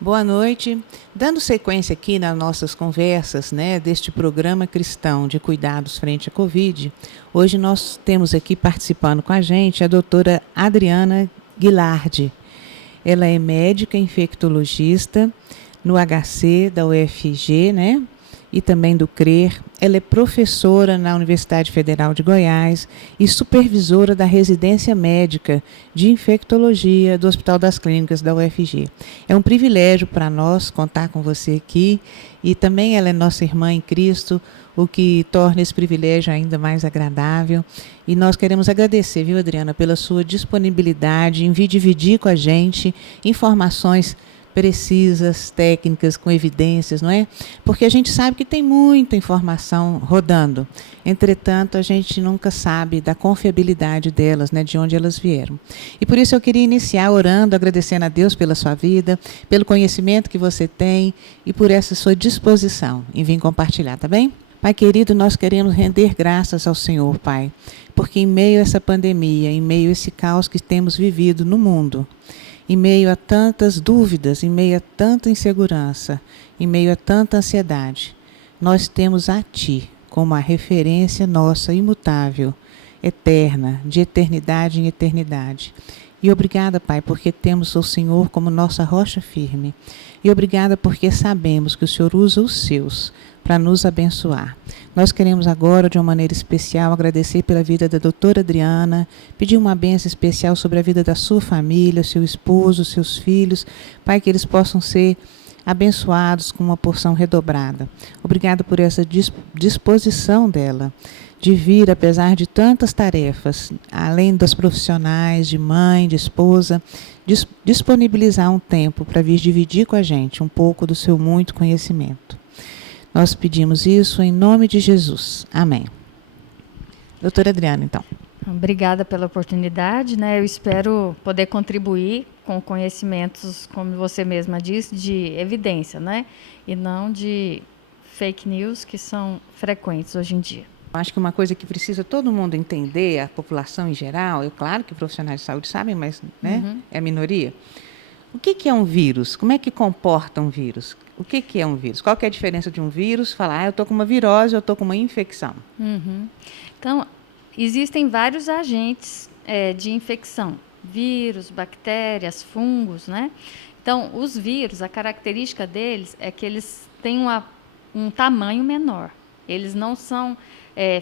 Boa noite. Dando sequência aqui nas nossas conversas, deste programa cristão de cuidados frente à Covid, hoje nós temos aqui participando com a gente a doutora Adriana Guilardi. Ela é médica infectologista no HC da UFG, e também do CRER. Ela é professora na Universidade Federal de Goiás e supervisora da residência médica de infectologia do Hospital das Clínicas da UFG. É um privilégio para nós contar com você aqui, e também ela é nossa irmã em Cristo, o que torna esse privilégio ainda mais agradável. E nós queremos agradecer, viu, Adriana, pela sua disponibilidade em vir dividir com a gente informações precisas, técnicas, com evidências, não é? Porque a gente sabe que tem muita informação rodando. Entretanto, a gente nunca sabe da confiabilidade delas, de onde elas vieram. E por isso eu queria iniciar orando, agradecendo a Deus pela sua vida, pelo conhecimento que você tem e por essa sua disposição em vir compartilhar, tá bem? Pai querido, nós queremos render graças ao Senhor, Pai, porque em meio a essa pandemia, em meio a esse caos que temos vivido no mundo, em meio a tantas dúvidas, em meio a tanta insegurança, em meio a tanta ansiedade, nós temos a Ti como a referência nossa imutável, eterna, de eternidade em eternidade. E obrigada, Pai, porque temos o Senhor como nossa rocha firme. E obrigada porque sabemos que o Senhor usa os seus para nos abençoar. Nós queremos agora, de uma maneira especial, agradecer pela vida da doutora Adriana, pedir uma bênção especial sobre a vida da sua família, seu esposo, seus filhos. Pai, que eles possam ser abençoados com uma porção redobrada. Obrigada por essa disposição dela de vir, apesar de tantas tarefas, além das profissionais, de mãe, de esposa, disponibilizar um tempo para vir dividir com a gente um pouco do seu muito conhecimento. Nós pedimos isso em nome de Jesus. Amém. Doutora Adriana, então. Obrigada pela oportunidade, Eu espero poder contribuir com conhecimentos, como você mesma disse, de evidência, E não de fake news que são frequentes hoje em dia. Acho que uma coisa que precisa todo mundo entender, a população em geral, claro que profissionais de saúde sabem, mas é a minoria. O que é um vírus? Como é que comporta um vírus? O que é um vírus? Qual que é a diferença de um vírus? Falar, eu estou com uma virose, eu estou com uma infecção. Então, existem vários agentes de infecção. Vírus, bactérias, fungos, Então, os vírus, a característica deles é que eles têm um tamanho menor. Eles não são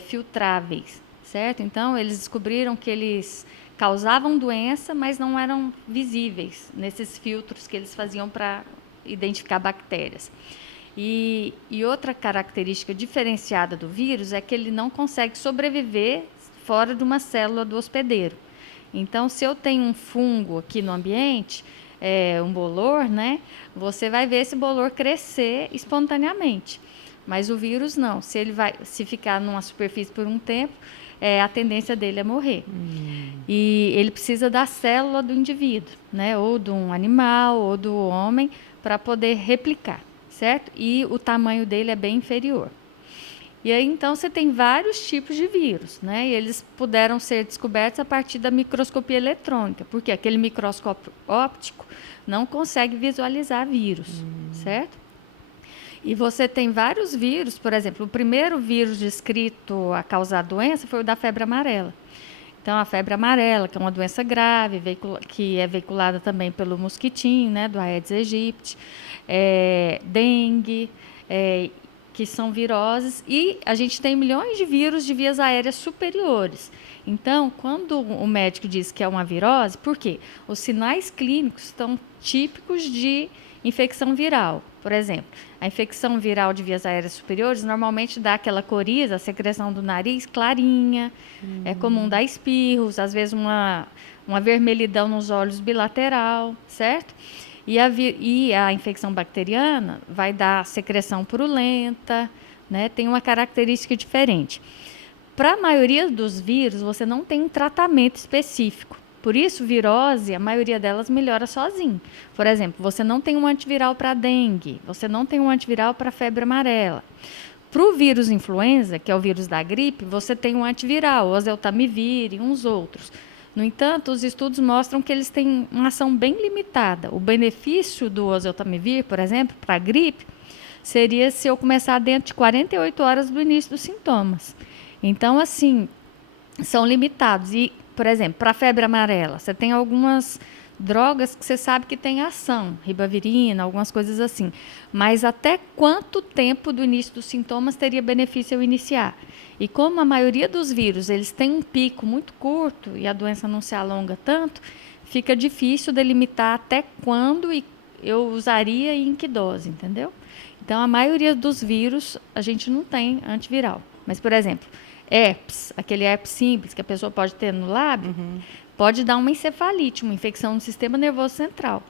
filtráveis, certo? Então, eles descobriram que eles causavam doença, mas não eram visíveis nesses filtros que eles faziam para identificar bactérias. E outra característica diferenciada do vírus é que ele não consegue sobreviver fora de uma célula do hospedeiro. Então, se eu tenho um fungo aqui no ambiente, um bolor, você vai ver esse bolor crescer espontaneamente. Mas o vírus não. Se ficar numa superfície por um tempo, a tendência dele é morrer. E ele precisa da célula do indivíduo, ou de um animal, ou do homem, para poder replicar, certo? E o tamanho dele é bem inferior. E aí, então, você tem vários tipos de vírus, E eles puderam ser descobertos a partir da microscopia eletrônica, porque aquele microscópio óptico não consegue visualizar vírus, certo? E você tem vários vírus, por exemplo, o primeiro vírus descrito a causar doença foi o da febre amarela. Então, a febre amarela, que é uma doença grave, que é veiculada também pelo mosquitinho, do Aedes aegypti, dengue, que são viroses, e a gente tem milhões de vírus de vias aéreas superiores. Então, quando o médico diz que é uma virose, por quê? Os sinais clínicos estão típicos de infecção viral. Por exemplo, a infecção viral de vias aéreas superiores normalmente dá aquela coriza, a secreção do nariz clarinha, é comum dar espirros, às vezes uma vermelhidão nos olhos bilateral, certo? E a infecção bacteriana vai dar secreção purulenta, Tem uma característica diferente. Para a maioria dos vírus, você não tem um tratamento específico. Por isso, virose, a maioria delas melhora sozinho. Por exemplo, você não tem um antiviral para dengue, você não tem um antiviral para febre amarela. Para o vírus influenza, que é o vírus da gripe, você tem um antiviral, o oseltamivir e uns outros. No entanto, os estudos mostram que eles têm uma ação bem limitada. O benefício do oseltamivir, por exemplo, para a gripe, seria se eu começar dentro de 48 horas do início dos sintomas. Então, assim, são limitados. E, por exemplo, para a febre amarela, você tem algumas drogas que você sabe que tem ação, ribavirina, algumas coisas assim. Mas até quanto tempo do início dos sintomas teria benefício eu iniciar? E como a maioria dos vírus, eles têm um pico muito curto e a doença não se alonga tanto, fica difícil delimitar até quando eu usaria e em que dose, entendeu? Então, a maioria dos vírus, a gente não tem antiviral. Mas, por exemplo, herpes, aquele herpes simples que a pessoa pode ter no lábio, pode dar uma encefalite, uma infecção no sistema nervoso central.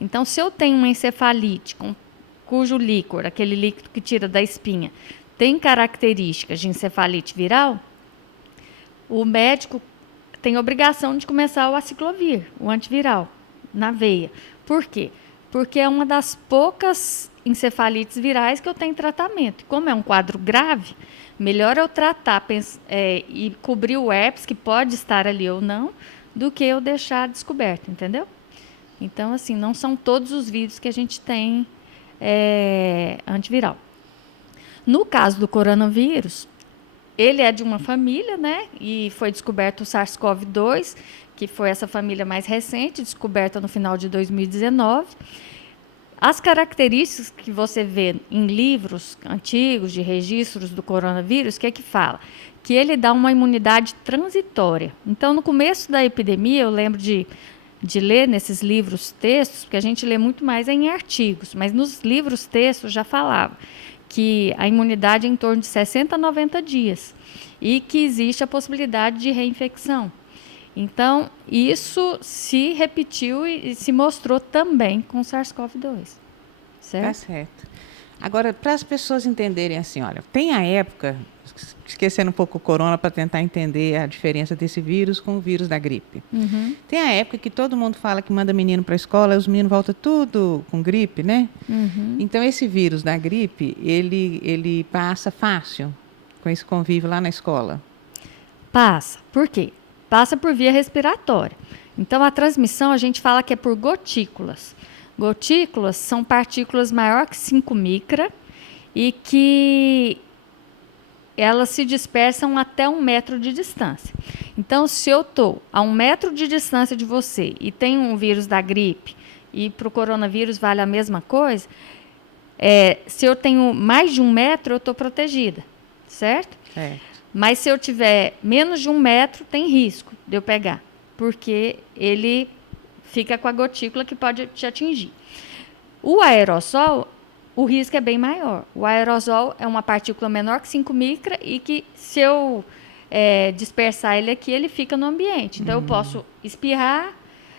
Então, se eu tenho uma encefalite cujo líquor, aquele líquido que tira da espinha, tem características de encefalite viral, o médico tem obrigação de começar o aciclovir, o antiviral, na veia. Por quê? Porque é uma das poucas encefalites virais que eu tenho tratamento. Como é um quadro grave, melhor eu tratar e cobrir o herpes, que pode estar ali ou não, do que eu deixar descoberto, entendeu? Então, assim, não são todos os vírus que a gente tem antiviral. No caso do coronavírus, ele é de uma família, né? E foi descoberto o SARS-CoV-2, que foi essa família mais recente, descoberta no final de 2019. As características que você vê em livros antigos de registros do coronavírus, o que é que fala? Que ele dá uma imunidade transitória. Então, no começo da epidemia, eu lembro de ler nesses livros textos, porque a gente lê muito mais em artigos, mas nos livros textos já falava que a imunidade é em torno de 60 a 90 dias e que existe a possibilidade de reinfecção. Então, isso se repetiu e se mostrou também com o SARS-CoV-2. Certo? Tá certo. Agora, para as pessoas entenderem assim, olha, tem a época, esquecendo um pouco o corona para tentar entender a diferença desse vírus com o vírus da gripe. Tem a época que todo mundo fala que manda menino para a escola e os meninos voltam tudo com gripe, né? Então, esse vírus da gripe, ele passa fácil com esse convívio lá na escola? Passa. Por quê? Passa por via respiratória. Então, a transmissão, a gente fala que é por gotículas. Gotículas são partículas maior que 5 micra e que elas se dispersam até 1 metro de distância. Então, se eu estou a 1 metro de distância de você e tem um vírus da gripe, e para o coronavírus vale a mesma coisa, se eu tenho mais de 1 metro, eu estou protegida, certo? Mas se eu tiver menos de 1 metro, tem risco de eu pegar, porque ele fica com a gotícula que pode te atingir. O aerossol, o risco é bem maior. O aerossol é uma partícula menor que 5 micra e que, se eu dispersar ele aqui, ele fica no ambiente. Então, eu posso espirrar,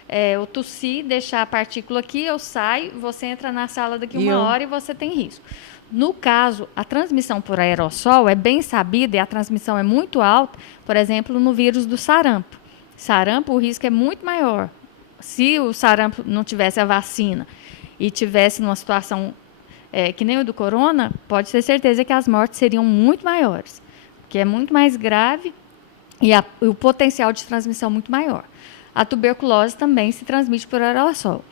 eu tossir, deixar a partícula aqui, eu saio, você entra na sala daqui uma hora e você tem risco. No caso, a transmissão por aerossol é bem sabida e a transmissão é muito alta, por exemplo, no vírus do sarampo. Sarampo, o risco é muito maior. Se o sarampo não tivesse a vacina e tivesse numa situação que nem o do corona, pode ter certeza que as mortes seriam muito maiores, porque é muito mais grave e o potencial de transmissão muito maior. A tuberculose também se transmite por aerossol.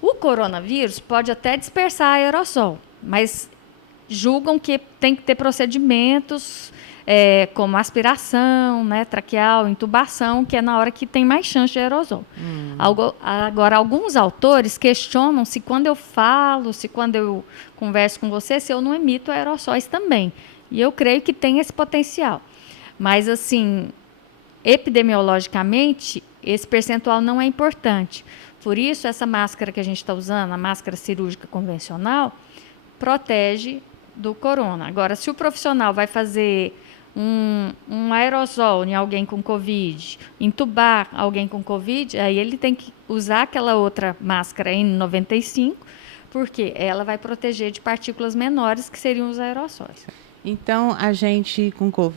O coronavírus pode até dispersar aerossol, mas julgam que tem que ter procedimentos como aspiração, né, traqueal, intubação, que é na hora que tem mais chance de aerosol. Agora, alguns autores questionam se quando eu falo, se quando eu converso com você, se eu não emito aerossóis também. E eu creio que tem esse potencial. Mas, assim, epidemiologicamente, esse percentual não é importante. Por isso, essa máscara que a gente está usando, a máscara cirúrgica convencional, protege do corona. Agora, se o profissional vai fazer um aerosol em alguém com Covid, entubar alguém com Covid, aí ele tem que usar aquela outra máscara N95, porque ela vai proteger de partículas menores, que seriam os aerossóis. Então, a gente,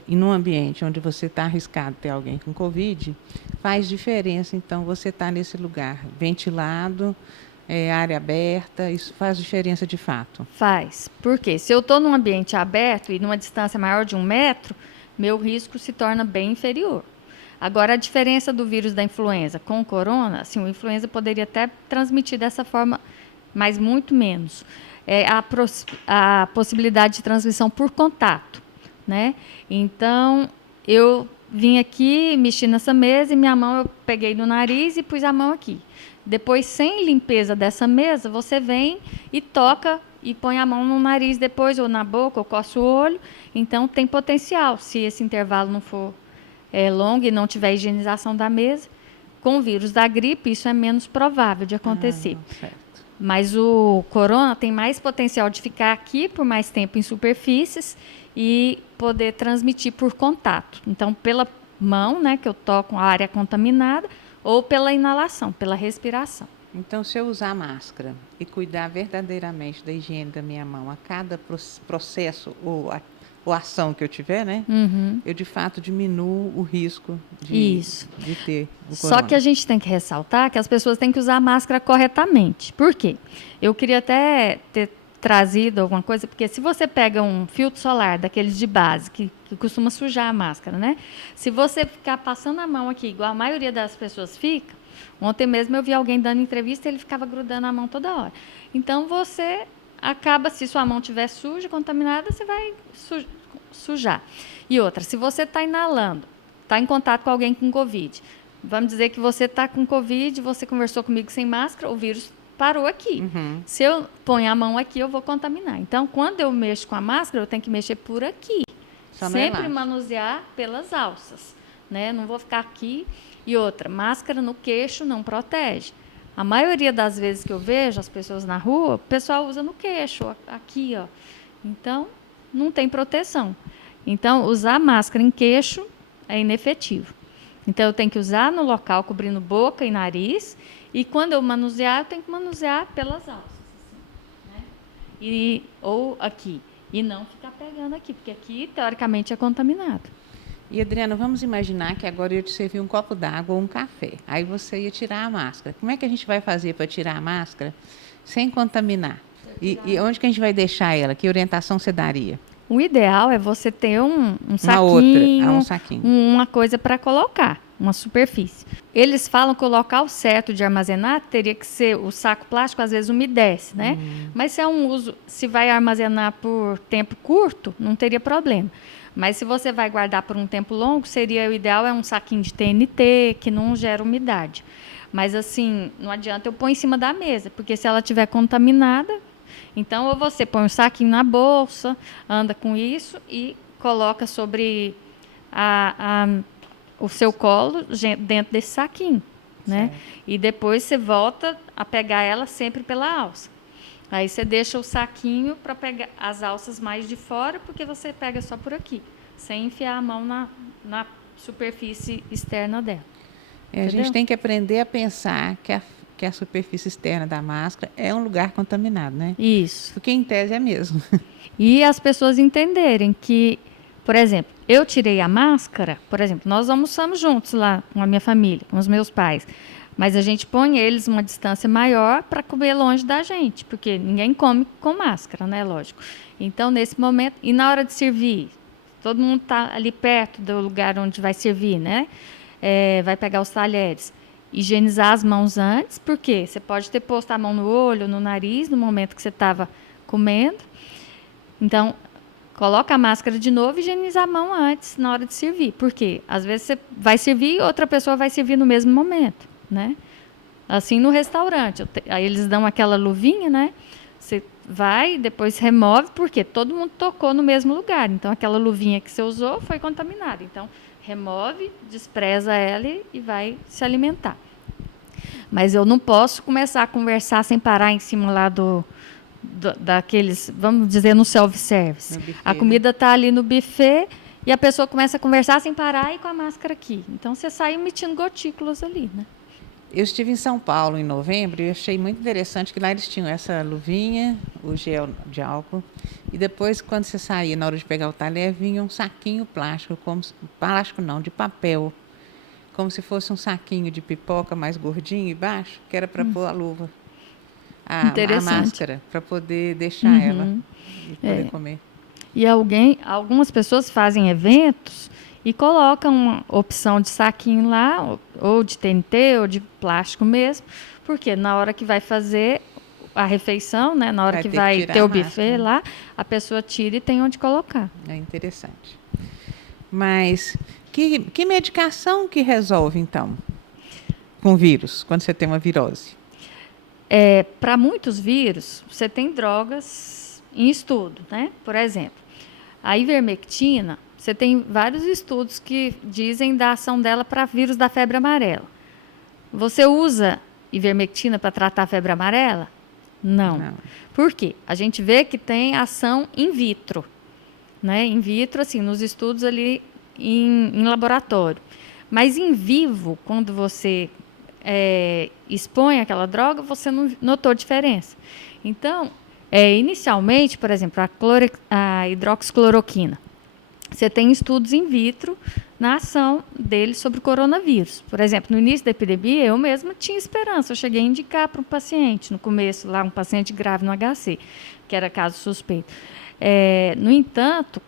num ambiente onde você está arriscado ter alguém com Covid, faz diferença, então, você está nesse lugar ventilado, área aberta, isso faz diferença de fato? Faz. Por quê? Se eu estou num ambiente aberto e numa distância maior de 1 metro, meu risco se torna bem inferior. Agora, a diferença do vírus da influenza com o corona, assim, o influenza poderia até transmitir dessa forma, mas muito menos. É a possibilidade de transmissão por contato, né? Então, eu vim aqui, mexi nessa mesa e minha mão eu peguei no nariz e pus a mão aqui. Depois, sem limpeza dessa mesa, você vem e toca e põe a mão no nariz depois, ou na boca, ou coça o olho. Então, tem potencial, se esse intervalo não for longo e não tiver higienização da mesa. Com o vírus da gripe, isso é menos provável de acontecer. Certo. Mas o corona tem mais potencial de ficar aqui por mais tempo em superfícies e poder transmitir por contato. Então, pela mão, né, que eu toco a área contaminada, ou pela inalação, pela respiração. Então, se eu usar máscara e cuidar verdadeiramente da higiene da minha mão a cada processo ou ação que eu tiver, né? Eu, de fato, diminuo o risco de ter o corona. Só que a gente tem que ressaltar que as pessoas têm que usar a máscara corretamente. Por quê? Eu queria até ter trazido alguma coisa, porque se você pega um filtro solar daqueles de base, que costuma sujar a máscara, né? Se você ficar passando a mão aqui, igual a maioria das pessoas fica, ontem mesmo eu vi alguém dando entrevista e ele ficava grudando a mão toda hora. Então, você acaba, se sua mão estiver suja, contaminada, você vai sujar. E outra, se você está inalando, está em contato com alguém com Covid, vamos dizer que você está com Covid, você conversou comigo sem máscara, o vírus parou aqui. Se eu ponho a mão aqui, eu vou contaminar. Então, quando eu mexo com a máscara, eu tenho que mexer por aqui. Sempre manusear pelas alças, né? Não vou ficar aqui. E outra, máscara no queixo não protege. A maioria das vezes que eu vejo as pessoas na rua, o pessoal usa no queixo, aqui, ó. Então, não tem proteção. Então, usar máscara em queixo é inefetivo. Então, eu tenho que usar no local cobrindo boca e nariz. E quando eu manusear, eu tenho que manusear pelas alças. Assim, né? Ou aqui. E não ficar pegando aqui, porque aqui, teoricamente, é contaminado. E, Adriana, vamos imaginar que agora eu te servi um copo d'água ou um café. Aí você ia tirar a máscara. Como é que a gente vai fazer para tirar a máscara sem contaminar? E onde que a gente vai deixar ela? Que orientação você daria? O ideal é você ter um saquinho, um saquinho, uma coisa para colocar, uma superfície. Eles falam que o local certo de armazenar teria que ser o saco plástico, às vezes umedece, né? Mas se é um uso, se vai armazenar por tempo curto, não teria problema. Mas se você vai guardar por um tempo longo, seria o ideal é um saquinho de TNT, que não gera umidade. Mas assim, não adianta eu pôr em cima da mesa, porque se ela estiver contaminada, então ou você põe um saquinho na bolsa, anda com isso e coloca sobre o seu colo dentro desse saquinho, né? E depois você volta a pegar ela sempre pela alça. Aí você deixa o saquinho para pegar as alças mais de fora, porque você pega só por aqui, sem enfiar a mão na superfície externa dela. A gente tem que aprender a pensar que a superfície externa da máscara é um lugar contaminado, né? Isso. Porque em tese é mesmo. E as pessoas entenderem que, por exemplo, eu tirei a máscara, por exemplo, nós almoçamos juntos lá com a minha família, com os meus pais. Mas a gente põe eles uma distância maior para comer longe da gente, porque ninguém come com máscara, né? Lógico. Então, nesse momento, e na hora de servir, todo mundo está ali perto do lugar onde vai servir, né? Vai pegar os talheres. Higienizar as mãos antes, porque você pode ter posto a mão no olho, no nariz, no momento que você estava comendo. Então, coloca a máscara de novo e higieniza a mão antes, na hora de servir. Por quê? Às vezes você vai servir e outra pessoa vai servir no mesmo momento. Né? Assim no restaurante, aí eles dão aquela luvinha, né? Você vai, depois remove, porque todo mundo tocou no mesmo lugar. Então, aquela luvinha que você usou foi contaminada. Então, remove, despreza ela e vai se alimentar. Mas eu não posso começar a conversar sem parar em cima lá daqueles, vamos dizer, no self-service. A comida está ali no buffet e a pessoa começa a conversar sem parar e com a máscara aqui. Então, você sai emitindo gotículas ali, né? Eu estive em São Paulo em novembro e achei muito interessante que lá eles tinham essa luvinha, o gel de álcool, e depois, quando você saía, na hora de pegar o talher, vinha um saquinho plástico, plástico não, de papel, como se fosse um saquinho de pipoca mais gordinho embaixo, que era para pôr a luva. a máscara para poder deixar ela e poder comer. E algumas pessoas fazem eventos e colocam uma opção de saquinho lá, ou de TNT, ou de plástico mesmo, porque na hora que vai fazer a refeição, né, na hora que vai ter o buffet lá, a pessoa tira e tem onde colocar. É interessante. Mas que medicação que resolve, então, com vírus, quando você tem uma virose? Para muitos vírus, você tem drogas em estudo, né? Por exemplo, a ivermectina, você tem vários estudos que dizem da ação dela para vírus da febre amarela. Você usa ivermectina para tratar a febre amarela? Não. Por quê? A gente vê que tem ação in vitro, né? In vitro, assim, nos estudos ali em laboratório. Mas em vivo, quando você expõe aquela droga, você não notou diferença. Então, inicialmente, por exemplo, a hidroxicloroquina, você tem estudos in vitro na ação dele sobre o coronavírus. Por exemplo, no início da epidemia, eu mesma tinha esperança. Eu cheguei a indicar para um paciente, no começo, lá um paciente grave no HC, que era caso suspeito. No entanto,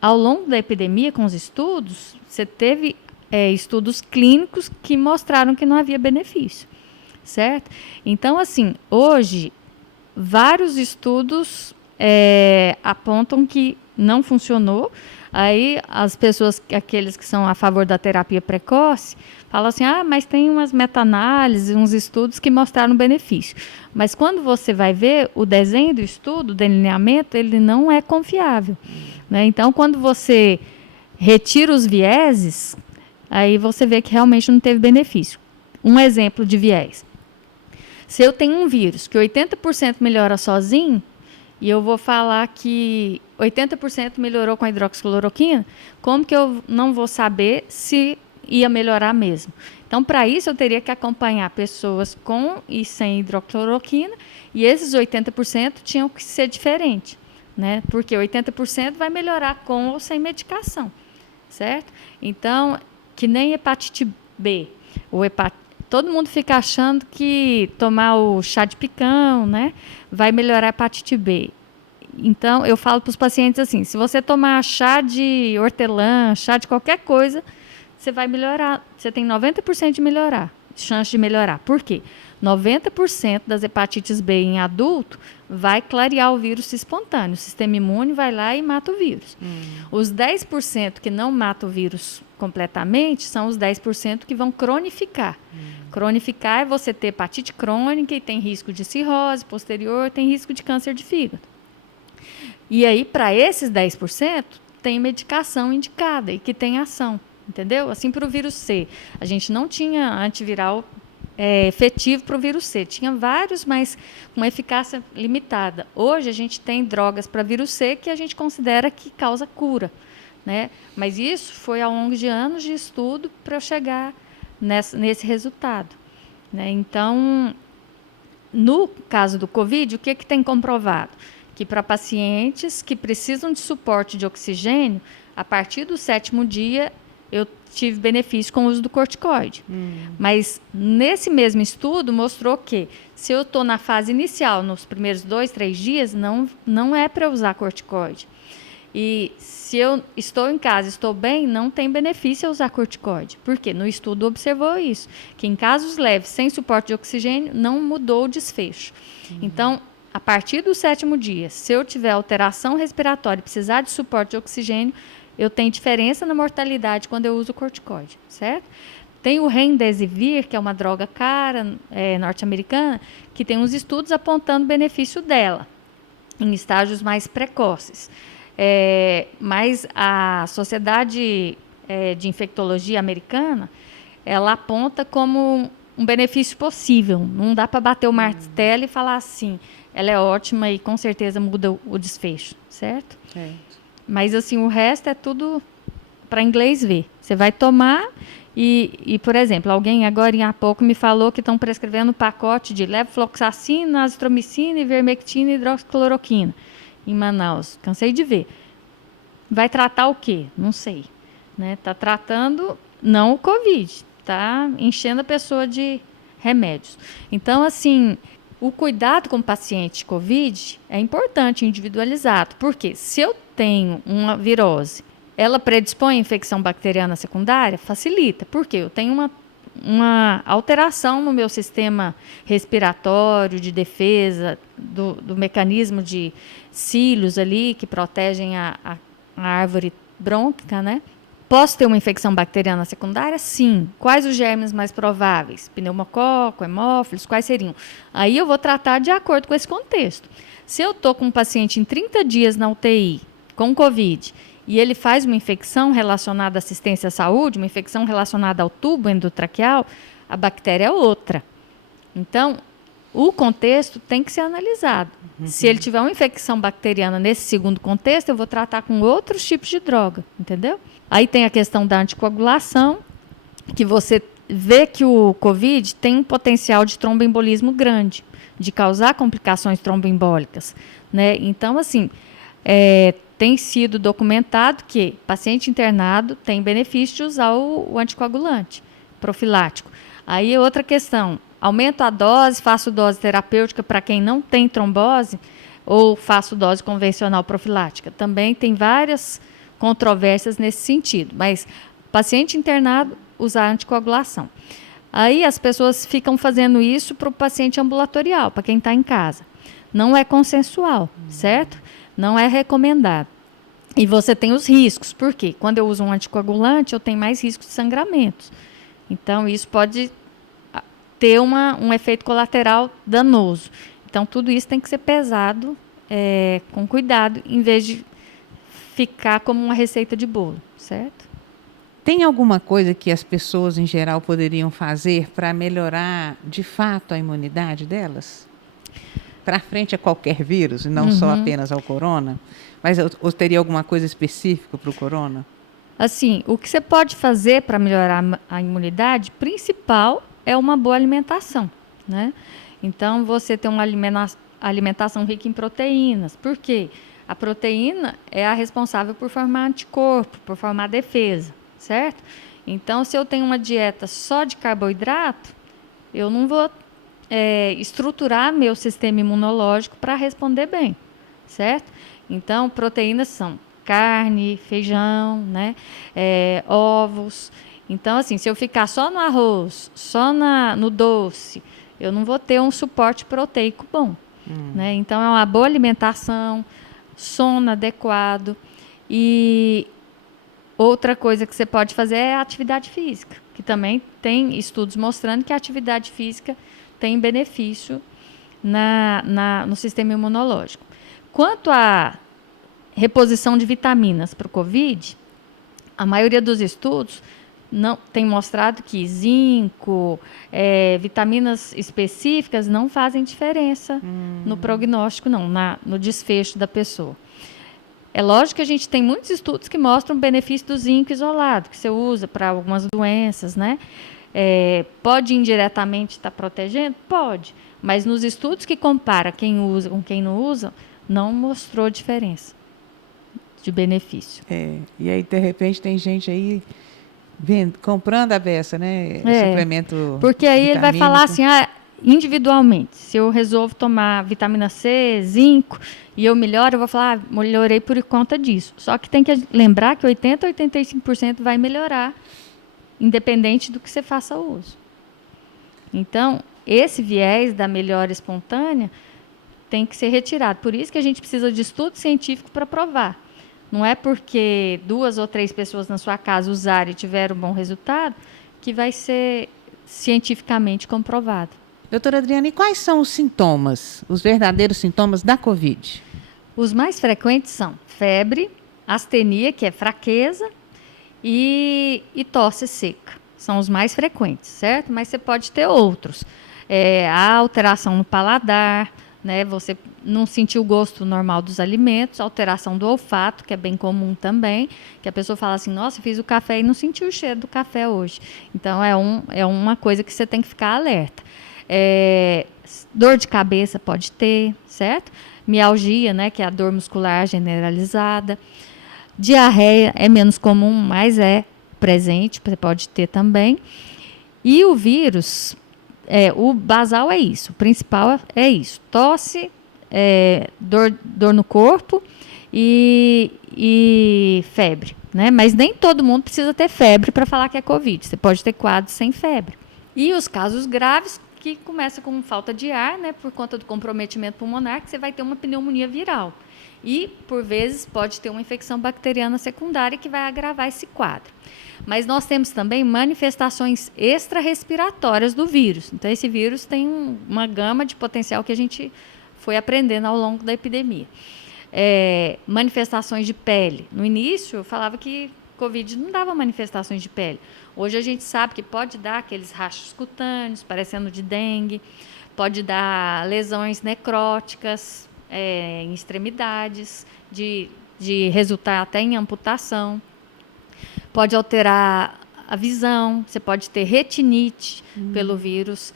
ao longo da epidemia, com os estudos, você teve estudos clínicos que mostraram que não havia benefício, certo? Então, assim, hoje, vários estudos apontam que não funcionou. Aí as pessoas, aqueles que são a favor da terapia precoce, falam assim, mas tem umas meta-análises, uns estudos que mostraram benefício. Mas quando você vai ver o desenho do estudo, o delineamento, ele não é confiável, né? Então, quando você retira os vieses, aí você vê que realmente não teve benefício. Um exemplo de viés. Se eu tenho um vírus que 80% melhora sozinho, e eu vou falar que 80% melhorou com a hidroxicloroquina, como que eu não vou saber se ia melhorar mesmo? Então, para isso, eu teria que acompanhar pessoas com e sem hidroxicloroquina, e esses 80% tinham que ser diferentes, né? Porque 80% vai melhorar com ou sem medicação, certo? Então, que nem hepatite B. Todo mundo fica achando que tomar o chá de picão, né, vai melhorar a hepatite B. Então, eu falo para os pacientes assim, se você tomar chá de hortelã, chá de qualquer coisa, você vai melhorar. Você tem 90% de melhorar, chance de melhorar. Por quê? 90% das hepatites B em adulto vai clarear o vírus espontâneo. O sistema imune vai lá e mata o vírus. Os 10% que não mata o vírus completamente são os 10% que vão cronificar. Cronificar é você ter hepatite crônica e tem risco de cirrose posterior, tem risco de câncer de fígado. E aí, para esses 10%, tem medicação indicada e que tem ação, entendeu? Assim, para o vírus C, a gente não tinha antiviral efetivo para o vírus C. Tinha vários, mas com eficácia limitada. Hoje, a gente tem drogas para vírus C que a gente considera que causa cura, né? Mas isso foi ao longo de anos de estudo para eu chegar nesse resultado, né? Então, no caso do Covid, o que tem comprovado? Que para pacientes que precisam de suporte de oxigênio, a partir do 7º dia, eu tive benefício com o uso do corticoide. Mas nesse mesmo estudo mostrou que se eu estou na fase inicial, nos primeiros 2, 3 dias, não é para usar corticoide. E se eu estou em casa, estou bem, não tem benefício eu usar corticoide. Por quê? No estudo observou isso, que em casos leves, sem suporte de oxigênio, não mudou o desfecho. Então, a partir do 7º dia, se eu tiver alteração respiratória e precisar de suporte de oxigênio, eu tenho diferença na mortalidade quando eu uso corticoide, certo? Tem o Remdesivir, que é uma droga cara, norte-americana, que tem uns estudos apontando o benefício dela, em estágios mais precoces. Mas a Sociedade de Infectologia Americana, ela aponta como um benefício possível. Não dá para bater o martelo e falar assim, ela é ótima e com certeza muda o desfecho, certo? Mas assim, o resto é tudo para inglês ver. Você vai tomar e, por exemplo, alguém agora há pouco me falou que estão prescrevendo um pacote de levofloxacina, azitromicina, ivermectina e hidroxicloroquina em Manaus. Cansei de ver. Vai tratar o quê? Não sei. Está tratando não o Covid, está enchendo a pessoa de remédios. Então, assim, O cuidado com o paciente COVID é importante, individualizado. Porque se eu tenho uma virose, ela predispõe a infecção bacteriana secundária? Facilita. Por quê? Eu tenho uma alteração no meu sistema respiratório, de defesa, do mecanismo de cílios ali, que protegem a árvore brônquica, né? Posso ter uma infecção bacteriana secundária? Sim. Quais os germes mais prováveis? Pneumococo, hemófilos, quais seriam? Aí eu vou tratar de acordo com esse contexto. Se eu estou com um paciente em 30 dias na UTI, com COVID, e ele faz uma infecção relacionada à assistência à saúde, uma infecção relacionada ao tubo endotraqueal, a bactéria é outra. Então, o contexto tem que ser analisado. Se ele tiver uma infecção bacteriana nesse segundo contexto, eu vou tratar com outros tipos de droga, entendeu? Aí tem a questão da anticoagulação, que você vê que o COVID tem um potencial de tromboembolismo grande, de causar complicações tromboembólicas, né? Então, assim, tem sido documentado que paciente internado tem benefício de usar o anticoagulante profilático. Aí outra questão, aumento a dose, faço dose terapêutica para quem não tem trombose ou faço dose convencional profilática. Também tem várias controvérsias nesse sentido, mas paciente internado usar anticoagulação. Aí as pessoas ficam fazendo isso para o paciente ambulatorial, para quem está em casa. Não é consensual, certo? Não é recomendado. E você tem os riscos, por quê? Quando eu uso um anticoagulante, eu tenho mais risco de sangramentos. Então, isso pode ter um efeito colateral danoso. Então, tudo isso tem que ser pesado com cuidado, em vez de ficar como uma receita de bolo, certo? Tem alguma coisa que as pessoas, em geral, poderiam fazer para melhorar, de fato, a imunidade delas? Para frente a qualquer vírus, e não só apenas ao corona? Mas ou teria alguma coisa específica para o corona? Assim, o que você pode fazer para melhorar a imunidade, principal, é uma boa alimentação, né? Então, você tem uma alimentação rica em proteínas. Por quê? A proteína é a responsável por formar anticorpo, por formar defesa, certo? Então, se eu tenho uma dieta só de carboidrato, eu não vou estruturar meu sistema imunológico para responder bem, certo? Então, proteínas são carne, feijão, né? Ovos. Então, assim, se eu ficar só no arroz, só no doce, eu não vou ter um suporte proteico bom, né? Então, é uma boa alimentação, sono adequado. E outra coisa que você pode fazer é a atividade física, que também tem estudos mostrando que a atividade física tem benefício no sistema imunológico. Quanto à reposição de vitaminas para o COVID, a maioria dos estudos não tem mostrado que zinco, vitaminas específicas não fazem diferença no prognóstico, não, no desfecho da pessoa. É lógico que a gente tem muitos estudos que mostram o benefício do zinco isolado, que você usa para algumas doenças, né? Pode indiretamente estar protegendo? Pode. Mas nos estudos que compara quem usa com quem não usa, não mostrou diferença de benefício. E aí, de repente, tem gente aí comprando a beça, né? Suplemento porque aí ele vai falar assim, individualmente, se eu resolvo tomar vitamina C, zinco, e eu melhoro, eu vou falar, melhorei por conta disso. Só que tem que lembrar que 80% a 85% vai melhorar, independente do que você faça uso. Então, esse viés da melhora espontânea tem que ser retirado. Por isso que a gente precisa de estudo científico para provar. Não é porque 2 ou 3 pessoas na sua casa usarem e tiveram um bom resultado que vai ser cientificamente comprovado. Doutora Adriana, e quais são os sintomas, os verdadeiros sintomas da COVID? Os mais frequentes são febre, astenia, que é fraqueza, e tosse seca. São os mais frequentes, certo? Mas você pode ter outros. A alteração no paladar, né? Você não sentir o gosto normal dos alimentos, alteração do olfato, que é bem comum também, que a pessoa fala assim, nossa, fiz o café e não senti o cheiro do café hoje. Então, é uma coisa que você tem que ficar alerta. Dor de cabeça pode ter, certo? Mialgia, né, que é a dor muscular generalizada. Diarreia é menos comum, mas é presente, você pode ter também. E o vírus, o basal é isso, o principal é isso. Tosse, dor no corpo e febre, né? Mas nem todo mundo precisa ter febre para falar que é Covid. Você pode ter quadros sem febre. E os casos graves, que começa com falta de ar, né? Por conta do comprometimento pulmonar, que você vai ter uma pneumonia viral. E, por vezes, pode ter uma infecção bacteriana secundária que vai agravar esse quadro. Mas nós temos também manifestações extrarrespiratórias do vírus. Então, esse vírus tem uma gama de potencial que a gente foi aprendendo ao longo da epidemia. Manifestações de pele. No início, eu falava que Covid não dava manifestações de pele. Hoje a gente sabe que pode dar aqueles rachos cutâneos, parecendo de dengue, pode dar lesões necróticas em extremidades, de resultar até em amputação. Pode alterar a visão, você pode ter retinite pelo vírus.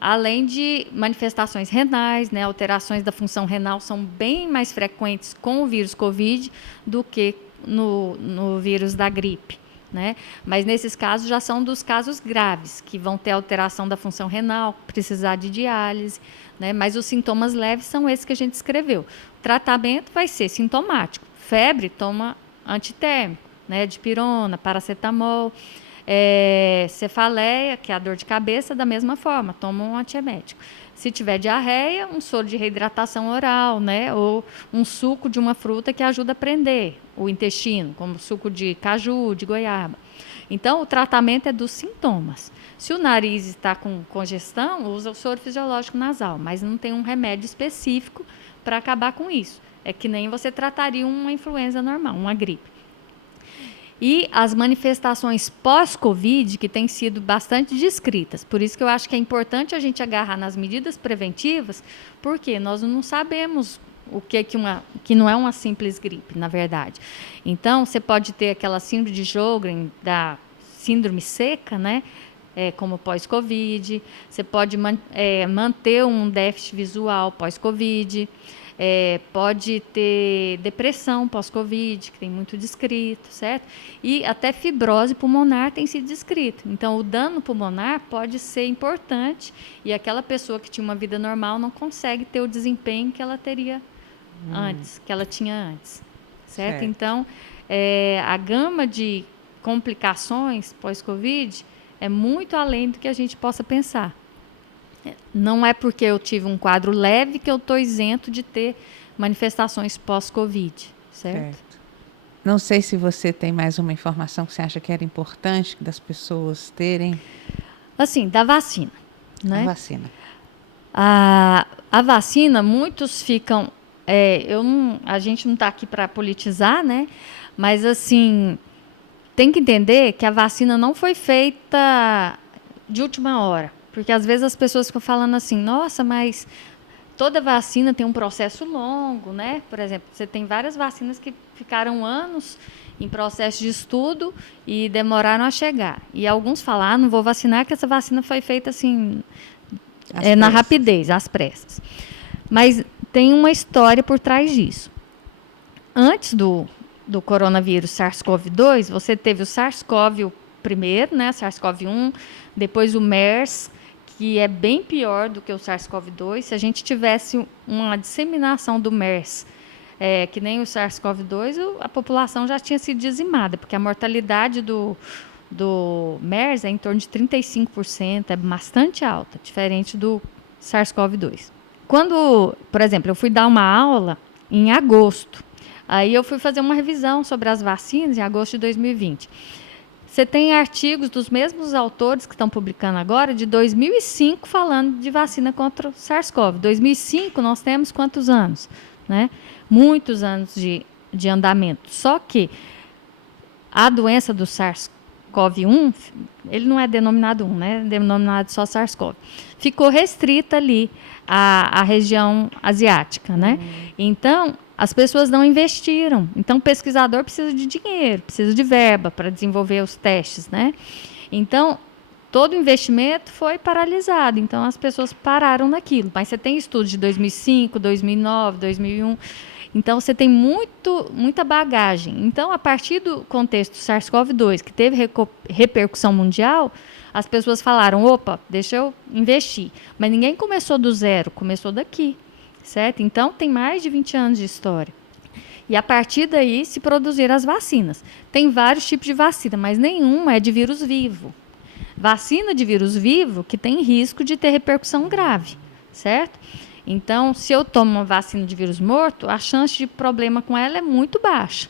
Além de manifestações renais, né, alterações da função renal são bem mais frequentes com o vírus Covid do que no vírus da gripe, né? Mas nesses casos já são dos casos graves, que vão ter alteração da função renal, precisar de diálise, né? Mas os sintomas leves são esses que a gente escreveu. O tratamento vai ser sintomático. Febre, toma antitérmico, né? Dipirona, paracetamol. Cefaleia, que é a dor de cabeça, da mesma forma, toma um antiemético. Se tiver diarreia, um soro de reidratação oral, né? Ou um suco de uma fruta que ajuda a prender o intestino, como suco de caju, de goiaba. Então, o tratamento é dos sintomas. Se o nariz está com congestão, usa o soro fisiológico nasal, mas não tem um remédio específico para acabar com isso. É que nem você trataria uma influenza normal, uma gripe. E as manifestações pós-Covid, que têm sido bastante descritas. Por isso que eu acho que é importante a gente agarrar nas medidas preventivas, porque nós não sabemos o que não é uma simples gripe, na verdade. Então, você pode ter aquela síndrome de Sjögren, da síndrome seca, né? Como pós-Covid. Você pode manter um déficit visual pós-Covid. Pode ter depressão pós-Covid, que tem muito descrito, certo? E até fibrose pulmonar tem sido descrito. Então, o dano pulmonar pode ser importante e aquela pessoa que tinha uma vida normal não consegue ter o desempenho que ela teria antes, que ela tinha antes, certo? Então, a gama de complicações pós-Covid é muito além do que a gente possa pensar. Não é porque eu tive um quadro leve que eu estou isento de ter manifestações pós-Covid, certo? Não sei se você tem mais uma informação que você acha que era importante das pessoas terem. Assim, da vacina, né? A vacina. A vacina, muitos ficam... a gente não está aqui para politizar, né? Mas, assim, tem que entender que a vacina não foi feita de última hora. Porque, às vezes, as pessoas ficam falando assim, nossa, mas toda vacina tem um processo longo, né? Por exemplo, você tem várias vacinas que ficaram anos em processo de estudo e demoraram a chegar. E alguns falam, não vou vacinar, porque essa vacina foi feita assim, na rapidez, às pressas. Mas tem uma história por trás disso. Antes do coronavírus SARS-CoV-2, você teve o SARS-CoV primeiro, né? SARS-CoV-1, depois o MERS, que é bem pior do que o SARS-CoV-2. Se a gente tivesse uma disseminação do MERS, que nem o SARS-CoV-2, a população já tinha sido dizimada, porque a mortalidade do MERS é em torno de 35%, é bastante alta, diferente do SARS-CoV-2. Quando, por exemplo, eu fui dar uma aula em agosto, aí eu fui fazer uma revisão sobre as vacinas em agosto de 2020. Você tem artigos dos mesmos autores que estão publicando agora, de 2005, falando de vacina contra o SARS-CoV. 2005, nós temos quantos anos? Né? Muitos anos de andamento. Só que a doença do SARS-CoV-1, ele não é denominado 1, né? É denominado só SARS-CoV. Ficou restrita ali à região asiática, né? Então, as pessoas não investiram. Então, o pesquisador precisa de dinheiro, precisa de verba para desenvolver os testes, né? Então, todo o investimento foi paralisado. Então, as pessoas pararam naquilo. Mas você tem estudos de 2005, 2009, 2001. Então, você tem muita bagagem. Então, a partir do contexto SARS-CoV-2, que teve repercussão mundial, as pessoas falaram, opa, deixa eu investir. Mas ninguém começou do zero, começou daqui, certo? Então, tem mais de 20 anos de história. E a partir daí se produziram as vacinas. Tem vários tipos de vacina, mas nenhuma é de vírus vivo. Vacina de vírus vivo que tem risco de ter repercussão grave, certo? Então, se eu tomo uma vacina de vírus morto, a chance de problema com ela é muito baixa.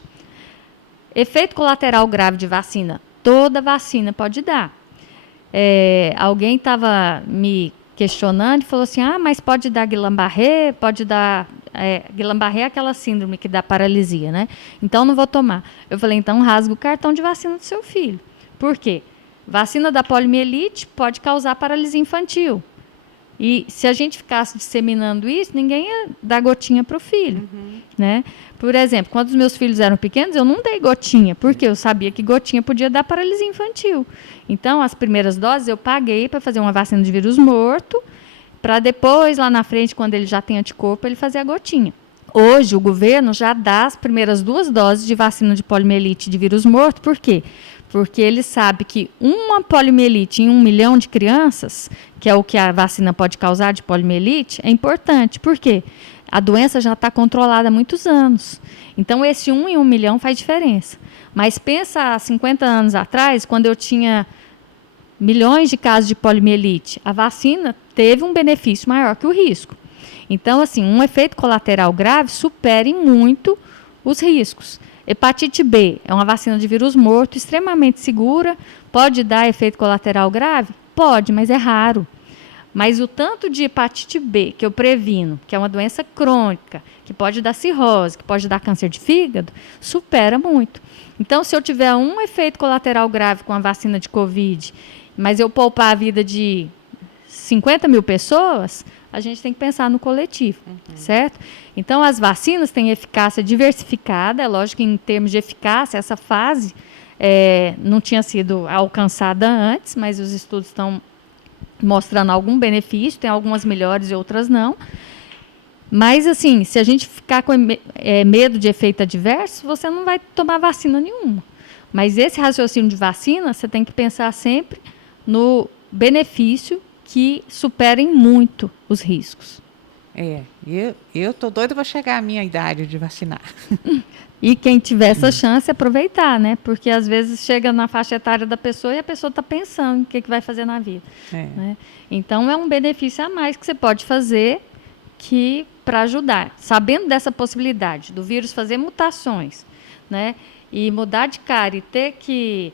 Efeito colateral grave de vacina, toda vacina pode dar. Alguém estava me questionando e falou assim, mas pode dar Guillain-Barré, pode dar... Guillain-Barré é aquela síndrome que dá paralisia, né? Então, não vou tomar. Eu falei, então rasga o cartão de vacina do seu filho. Por quê? Vacina da poliomielite pode causar paralisia infantil. E se a gente ficasse disseminando isso, ninguém ia dar gotinha para o filho. Né? Por exemplo, quando os meus filhos eram pequenos, eu não dei gotinha, porque eu sabia que gotinha podia dar paralisia infantil. Então, as primeiras doses eu paguei para fazer uma vacina de vírus morto, para depois, lá na frente, quando ele já tem anticorpo, ele fazer a gotinha. Hoje, o governo já dá as primeiras 2 doses de vacina de poliomielite de vírus morto. Por quê? Porque ele sabe que uma poliomielite em 1 milhão de crianças, que é o que a vacina pode causar de poliomielite, é importante. Por quê? A doença já está controlada há muitos anos. Então, esse 1 em 1 milhão faz diferença. Mas pensa há 50 anos atrás, quando eu tinha milhões de casos de poliomielite, a vacina teve um benefício maior que o risco. Então, assim, um efeito colateral grave supera em muito os riscos. Hepatite B é uma vacina de vírus morto, extremamente segura. Pode dar efeito colateral grave? Pode, mas é raro. Mas o tanto de hepatite B que eu previno, que é uma doença crônica, que pode dar cirrose, que pode dar câncer de fígado, supera muito. Então, se eu tiver um efeito colateral grave com a vacina de Covid, mas eu poupar a vida de 50 mil pessoas, a gente tem que pensar no coletivo, certo? Então, as vacinas têm eficácia diversificada, é lógico que em termos de eficácia, essa fase não tinha sido alcançada antes, mas os estudos estão mostrando algum benefício, tem algumas melhores e outras não. Mas, assim, se a gente ficar com medo de efeito adverso, você não vai tomar vacina nenhuma. Mas esse raciocínio de vacina, você tem que pensar sempre no benefício que superem muito os riscos. Eu tô doida para chegar à minha idade de vacinar. E quem tiver essa chance, aproveitar, né? Porque às vezes chega na faixa etária da pessoa e a pessoa está pensando o que vai fazer na vida. Né? Então, é um benefício a mais que você pode fazer para ajudar. Sabendo dessa possibilidade do vírus fazer mutações, né? E mudar de cara e ter que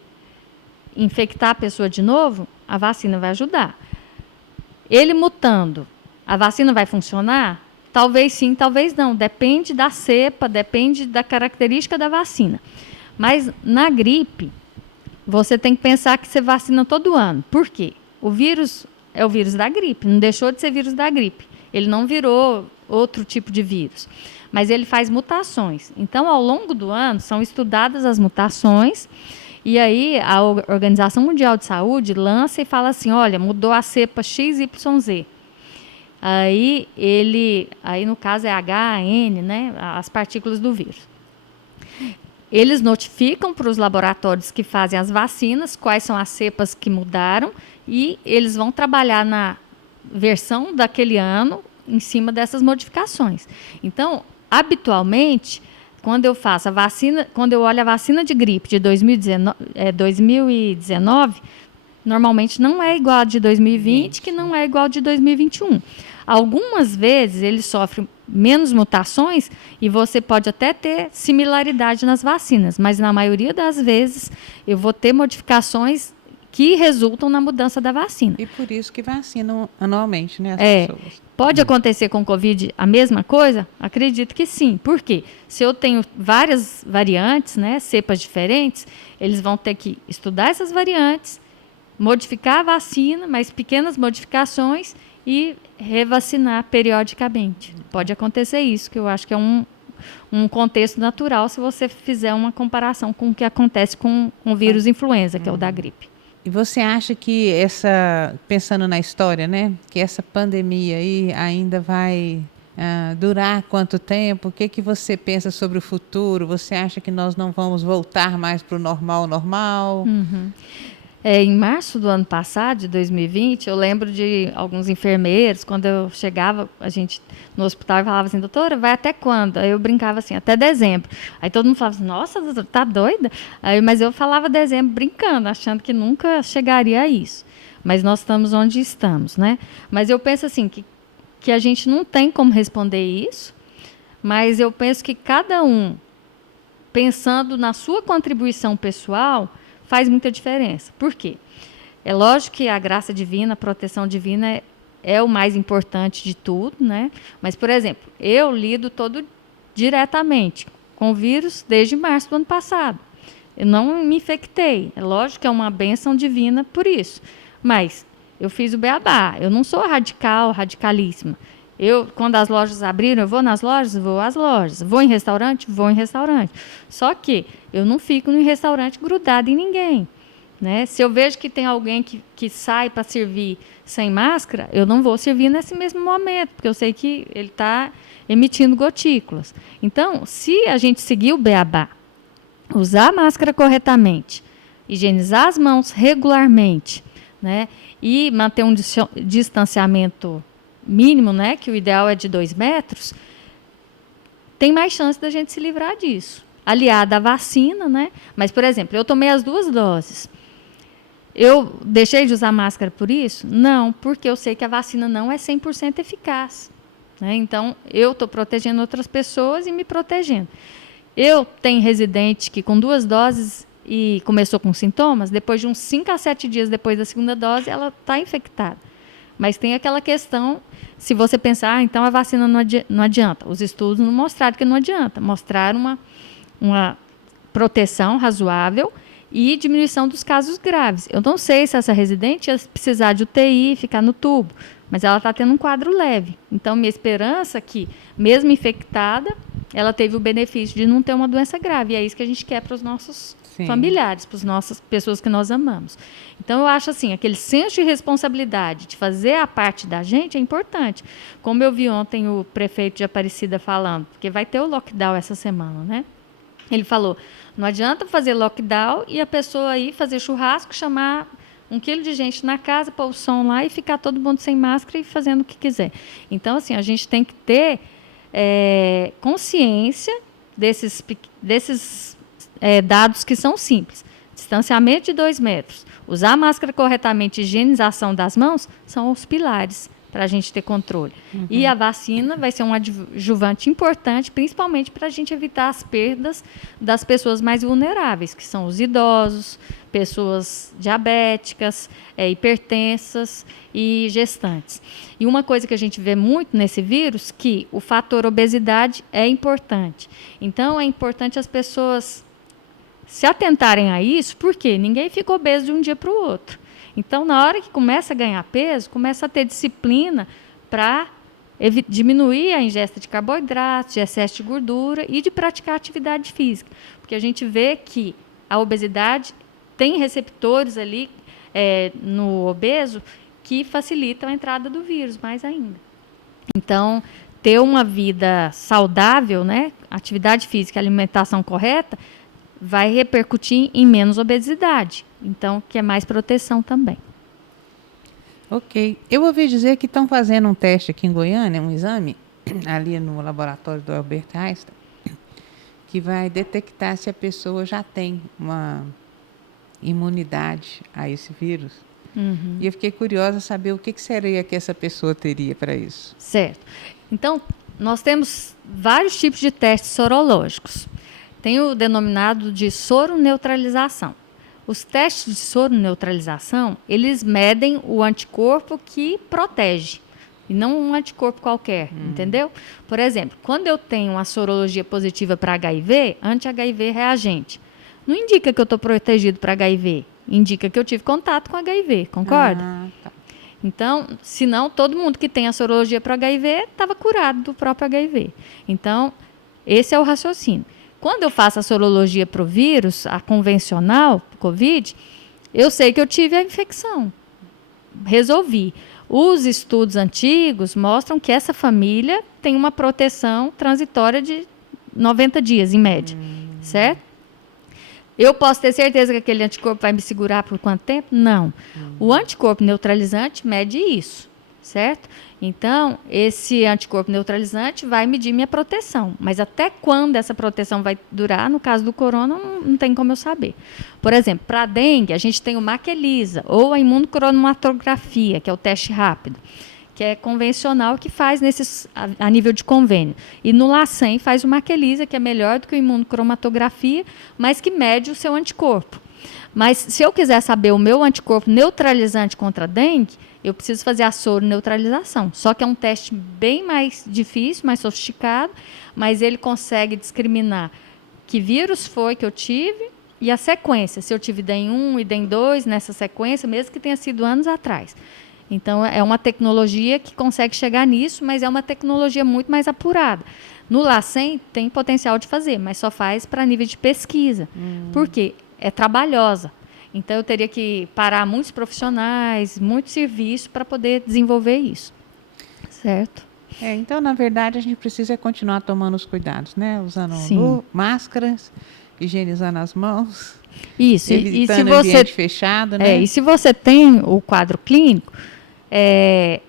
infectar a pessoa de novo, a vacina vai ajudar. Ele mutando, a vacina vai funcionar? Talvez sim, talvez não. Depende da cepa, depende da característica da vacina. Mas na gripe, você tem que pensar que você vacina todo ano. Por quê? O vírus é o vírus da gripe, não deixou de ser vírus da gripe. Ele não virou outro tipo de vírus. Mas ele faz mutações. Então, ao longo do ano, são estudadas as mutações. E aí, a Organização Mundial de Saúde lança e fala assim, olha, mudou a cepa XYZ. Aí, no caso, é H, N, né, as partículas do vírus. Eles notificam para os laboratórios que fazem as vacinas quais são as cepas que mudaram e eles vão trabalhar na versão daquele ano em cima dessas modificações. Então, habitualmente, quando eu faço a vacina, quando eu olho a vacina de gripe de 2019, normalmente não é igual a de 2020, que não é igual a de 2021. Algumas vezes ele sofre menos mutações e você pode até ter similaridade nas vacinas, mas na maioria das vezes eu vou ter modificações que resultam na mudança da vacina. E por isso que vacinam anualmente, né, as pessoas. Pode acontecer com o Covid a mesma coisa? Acredito que sim. Por quê? Se eu tenho várias variantes, né, cepas diferentes, eles vão ter que estudar essas variantes, modificar a vacina, mas pequenas modificações e revacinar periodicamente. Pode acontecer isso, que eu acho que é um contexto natural se você fizer uma comparação com o que acontece com o vírus influenza, que é o da gripe. E você acha que pensando na história, né, que essa pandemia aí ainda vai durar quanto tempo? O que você pensa sobre o futuro? Você acha que nós não vamos voltar mais para o normal? Em março do ano passado, de 2020, eu lembro de alguns enfermeiros, quando eu chegava, a gente no hospital falava assim, doutora, vai até quando? Aí eu brincava assim, até dezembro. Aí todo mundo falava assim, nossa, doutora, tá doida? Mas eu falava dezembro brincando, achando que nunca chegaria a isso. Mas nós estamos onde estamos, né? Mas eu penso assim, que a gente não tem como responder isso, mas eu penso que cada um, pensando na sua contribuição pessoal, faz muita diferença. Por quê? É lógico que a graça divina, a proteção divina é o mais importante de tudo, né? Mas, por exemplo, eu lido diretamente com o vírus desde março do ano passado. Eu não me infectei. É lógico que é uma bênção divina por isso. Mas eu fiz o beabá. Eu não sou radicalíssima. Quando as lojas abriram, eu vou nas lojas? Vou às lojas. Vou em restaurante? Vou em restaurante. Só que eu não fico no restaurante grudado em ninguém. Né? Se eu vejo que tem alguém que sai para servir sem máscara, eu não vou servir nesse mesmo momento, porque eu sei que ele está emitindo gotículas. Então, se a gente seguir o beabá, usar a máscara corretamente, higienizar as mãos regularmente, né? E manter um distanciamento mínimo, né, que o ideal é de 2 metros, tem mais chance da gente se livrar disso. Aliada à vacina, né? Mas, por exemplo, eu tomei as 2 doses. Eu deixei de usar máscara por isso? Não, porque eu sei que a vacina não é 100% eficaz. Né? Então, eu estou protegendo outras pessoas e me protegendo. Eu tenho residente que com 2 doses e começou com sintomas, depois de uns 5 a 7 dias depois da segunda dose, ela está infectada. Mas tem aquela questão, se você pensar, então a vacina não adianta. Os estudos não mostraram que não adianta. Mostraram uma proteção razoável e diminuição dos casos graves. Eu não sei se essa residente ia precisar de UTI, ficar no tubo, mas ela está tendo um quadro leve. Então, minha esperança é que, mesmo infectada, ela teve o benefício de não ter uma doença grave. E é isso que a gente quer para os nossos familiares, para as nossas pessoas que nós amamos. Então, eu acho assim, aquele senso de responsabilidade de fazer a parte da gente é importante. Como eu vi ontem o prefeito de Aparecida falando, porque vai ter o lockdown essa semana, né? Ele falou, não adianta fazer lockdown e a pessoa aí fazer churrasco, chamar 1 quilo de gente na casa, pôr o som lá e ficar todo mundo sem máscara e fazendo o que quiser. Então, assim, a gente tem que ter consciência desses dados que são simples. Distanciamento de 2 metros, usar a máscara corretamente, higienização das mãos, são os pilares para a gente ter controle. E a vacina vai ser um adjuvante importante, principalmente para a gente evitar as perdas das pessoas mais vulneráveis, que são os idosos, pessoas diabéticas, hipertensas e gestantes. E uma coisa que a gente vê muito nesse vírus, que o fator obesidade é importante. Então, é importante as pessoas se atentarem a isso, porque ninguém fica obeso de um dia para o outro. Então, na hora que começa a ganhar peso, começa a ter disciplina para diminuir a ingesta de carboidratos, de excesso de gordura e de praticar atividade física. Porque a gente vê que a obesidade tem receptores ali no obeso que facilitam a entrada do vírus, mais ainda. Então, ter uma vida saudável, né, atividade física e alimentação correta, vai repercutir em menos obesidade. Então, que é mais proteção também. Ok. Eu ouvi dizer que estão fazendo um teste aqui em Goiânia, um exame, ali no laboratório do Albert Einstein, que vai detectar se a pessoa já tem uma imunidade a esse vírus. E eu fiquei curiosa saber o que seria que essa pessoa teria para isso. Certo. Então, nós temos vários tipos de testes sorológicos. Tem o denominado de soroneutralização. Os testes de soroneutralização, eles medem o anticorpo que protege, e não um anticorpo qualquer, entendeu? Por exemplo, quando eu tenho uma sorologia positiva para HIV, anti-HIV reagente, não indica que eu estou protegido para HIV, indica que eu tive contato com HIV, concorda? Tá. Então, senão, todo mundo que tem a sorologia para HIV estava curado do próprio HIV. Então, esse é o raciocínio. Quando eu faço a sorologia para o vírus, a convencional, Covid, eu sei que eu tive a infecção. Resolvi. Os estudos antigos mostram que essa família tem uma proteção transitória de 90 dias, em média, certo? Eu posso ter certeza que aquele anticorpo vai me segurar por quanto tempo? Não. O anticorpo neutralizante mede isso, certo? Então, esse anticorpo neutralizante vai medir minha proteção. Mas até quando essa proteção vai durar? No caso do corona, não tem como eu saber. Por exemplo, para a dengue, a gente tem o Mac-ELISA, ou a imunocromatografia, que é o teste rápido, que é convencional, que faz a nível de convênio. E no LACEN faz o Mac-ELISA, que é melhor do que a imunocromatografia, mas que mede o seu anticorpo. Mas se eu quiser saber o meu anticorpo neutralizante contra a dengue, eu preciso fazer a soroneutralização. Só que é um teste bem mais difícil, mais sofisticado, mas ele consegue discriminar que vírus foi que eu tive e a sequência. Se eu tive DEN 1 e DEN 2 nessa sequência, mesmo que tenha sido anos atrás. Então, é uma tecnologia que consegue chegar nisso, mas é uma tecnologia muito mais apurada. No LACEN tem potencial de fazer, mas só faz para nível de pesquisa. Por quê? É trabalhosa. Então, eu teria que parar muitos profissionais, muito serviço para poder desenvolver isso. Certo? Então, na verdade, a gente precisa continuar tomando os cuidados, né? Usando máscaras, higienizando as mãos. Isso. Evitando e se você, ambiente fechado, né? E se você tem o quadro clínico, é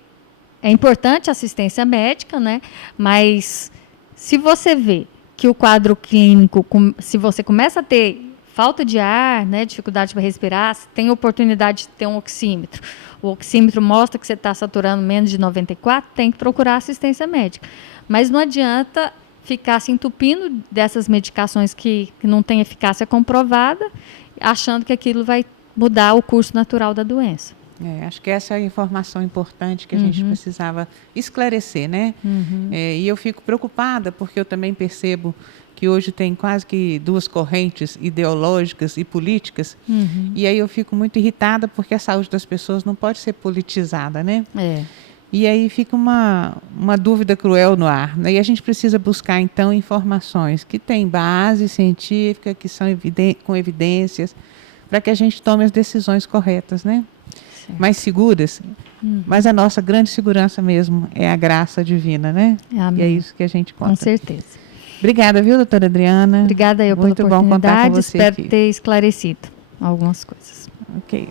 importante a assistência médica, né? Mas se você vê que o quadro clínico, se você começa a ter falta de ar, né, dificuldade para respirar, tem oportunidade de ter um oxímetro. O oxímetro mostra que você está saturando menos de 94, tem que procurar assistência médica. Mas não adianta ficar se entupindo dessas medicações que não têm eficácia comprovada, achando que aquilo vai mudar o curso natural da doença. Acho que essa é a informação importante que a gente precisava esclarecer, né? E eu fico preocupada porque eu também percebo que hoje tem quase que duas correntes ideológicas e políticas, e aí eu fico muito irritada porque a saúde das pessoas não pode ser politizada, né? E aí fica uma dúvida cruel no ar, né? E a gente precisa buscar, então, informações que têm base científica, que são com evidências, para que a gente tome as decisões corretas, né? Mais seguras, mas a nossa grande segurança mesmo é a graça divina, né? Amém. E é isso que a gente conta. Com certeza. Obrigada, viu, doutora Adriana? Obrigada eu pela oportunidade. Muito bom contar com você Espero aqui. ter esclarecido algumas coisas. Ok.